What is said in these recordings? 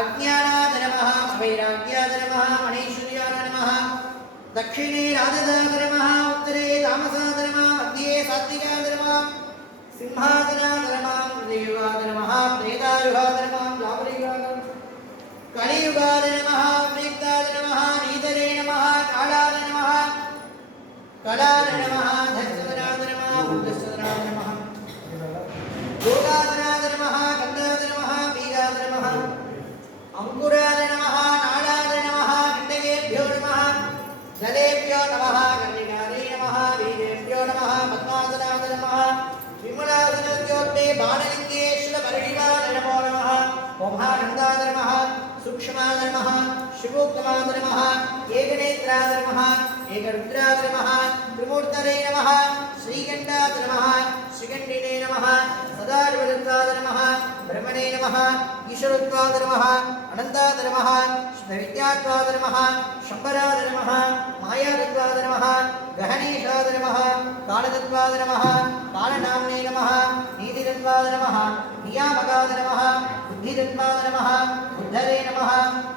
अज्ञानाय नमः वैराग्याय नमः मणीश्वर्याय नमः दक्षिणे राजदाय नमः उत्तरे तामसाय नमः मध्ये सात्विकाय नमः सिंहासनाय नमः देवाय नमः प्रेतायुगाय नमः जावलिकाय नमः कलियुगाय नमः अव्यक्ताय नमः नीतरे नमः कालाय नमः कलाय नमः धर्मसदनाय नमः बुद्धसदनाय नमः योगासनाय नमः गन्धाय नमः बीजाय नमः अंकुराय नमः नाडाय नमः गण्डकेभ्यो नमः जलेभ्यो नमः कन्निकारे नमः बीजेभ्यो नमः पद्मासनाय नमः विमलासनस्योत्ते बाणलिङ्गेश्वरपरिवाराय नमो नमः ओमानन्दाय नमः सूक्ष्माय नमः शिवोत्तमाय नमः एकनेत्राय नमः एकरुद्राय नमः त्रिमूर्तये नमः श्रीकण्ठाय नमः श्रीकण्ठिने नमः सदाशिवदत्ताय नमः ब्रह्मणे नमः ईश्वरत्वाय नमः अनन्ताय नमः शुद्धविद्यात्वाय नमः शम्बराय नमः मायातत्वाय नमः गहनेशाय नमः कालतत्वाय नमः कालनाम्ने नमः नीतितत्वाय नमः नियामकाय नमः बुद्धितत्वाय नमः बुद्धरे नमः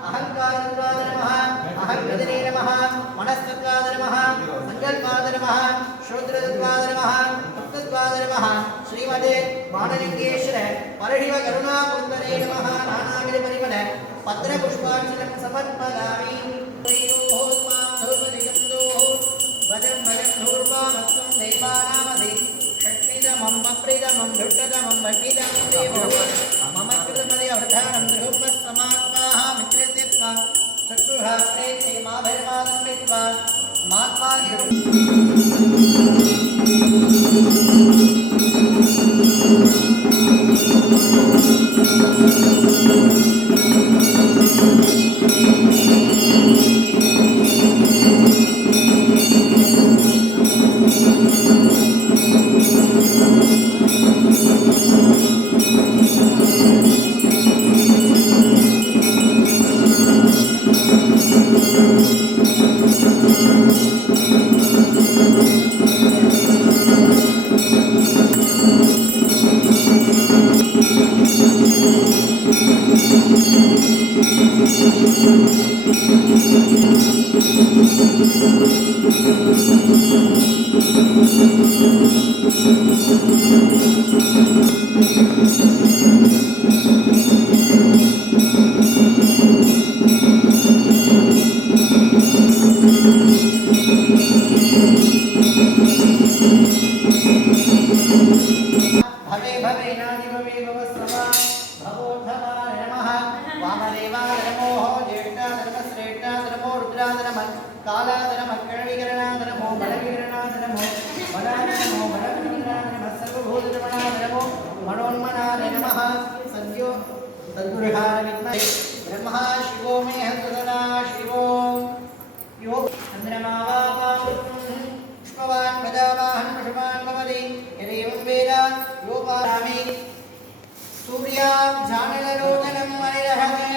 अहङ्कारतत्वाय नमः अहङ्कृतने नमः मनस्तत्वाय नमः संकल्पाय नमः श्रोत्रतत्वाय नमः तत्त्वाय नमः श्रीमते बाणलिङ्गेश्वर परशिव करुणापुत्तरे नमः नानाविध परिमल पत्रपुष्पार्चनं समर्पयामि वदं वदं धूर्वामस्तं देवानामधि षट्निदमं वप्रिदमं धुट्टदमं भट्टिदमं देवो मम कृतमदे अवधानं धूपस्समात्माः मित्रत्यत्वा चक्षुः प्रेते माभर्मानं विद्वा भवे भवे नादि भवे भवस्समा भवोद्धवाय नमः वामदेवाय नमो ज्येष्ठाय नमः श्रेष्ठाय नमो रुद्राय नमः कालाय नमः करणविकरणाय नमो बलविकरणाय नमो बलाय नमो बलविकरणाय नमः सर्वभूतरमणाय नमो मनोन्मनाय नमः सद्यो तद्गुरुहाय विद्महे ब्रह्मा शिवो मे हंसदना शिवो यो चन्द्रमावापावृतं पुष्पवान् प्रजावाहन् पशुमान् भवति यदेवं वेद योपारामि सूर्यां जाननरोदनं मनिरहते